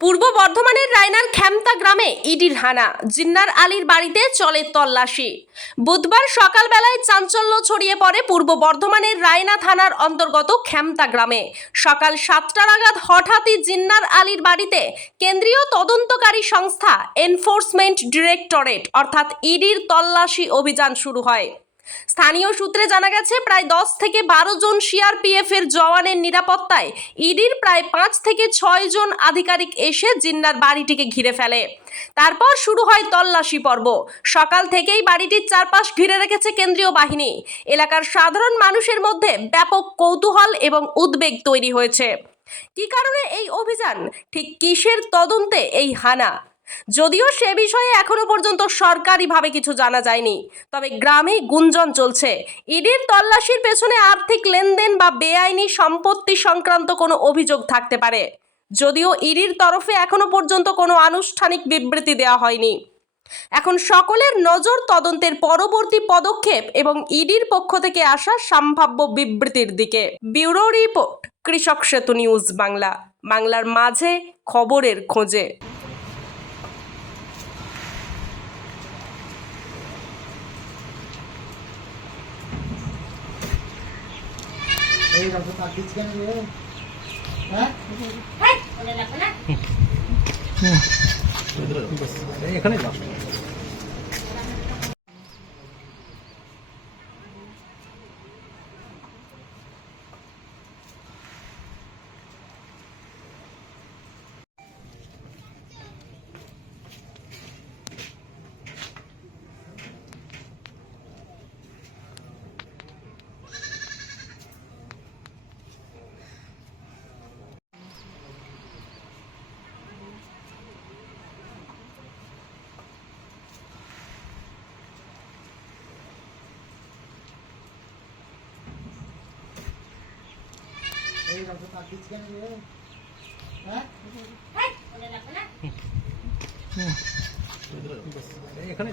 পূর্ব বর্ধমানের রায়নার খ্যামতা গ্রামে ইডির হানা। জিন্নার আলীর বাড়িতে চলে তল্লাশি। বুধবার সকালবেলায় চাঞ্চল্য ছড়িয়ে পড়ে পূর্ব বর্ধমানের রায়না থানার অন্তর্গত খ্যামতা গ্রামে। সকাল সাতটা নাগাদ হঠাৎই জিন্নার আলীর বাড়িতে কেন্দ্রীয় তদন্তকারী সংস্থা এনফোর্সমেন্ট ডিরেক্টরেট অর্থাৎ ইডির তল্লাশি অভিযান শুরু হয়। স্থানীয় সূত্রে জানা গেছে, প্রায় দশ থেকে বারো জন সিআরপিএফ এর জওয়ানের নিরাপত্তায় ইডির প্রায় পাঁচ থেকে ছয় জন আধিকারিক এসে জিন্নার বাড়িটিকে ঘিরে ফেলে। তারপর শুরু হয় তল্লাশি পর্ব। সকাল থেকেই বাড়িটির চারপাশ ঘিরে রেখেছে কেন্দ্রীয় বাহিনী। এলাকার সাধারণ মানুষের মধ্যে ব্যাপক কৌতূহল এবং উদ্বেগ তৈরি হয়েছে। কী কারণে এই অভিযান? ঠিক কিসের তদন্তে এই হানা? যদিও সে বিষয়ে এখনও পর্যন্ত সরকারিভাবে কিছু জানা যায়নি। তবে গ্রামে গুঞ্জন চলছে। ইডির তল্লাশির পেছনে আর্থিক লেনদেন বা বেআইনি সম্পত্তি সংক্রান্ত কোনো অভিযোগ থাকতে পারে। যদিও ইডির তরফে এখনও পর্যন্ত কোনো আনুষ্ঠানিক বিবৃতি দেওয়া হয়নি। এখন সকলের নজর তদন্তের পরবর্তী পদক্ষেপ এবং ইডির পক্ষ থেকে আসা সম্ভাব্য বিবৃতির দিকে। ব্যুরো রিপোর্ট, কৃষক সেতু নিউজ বাংলা। বাংলার মাঝে খবরের খোঁজে এই রকম কাটিস কেন রে হ্যাঁ এখানে এখানে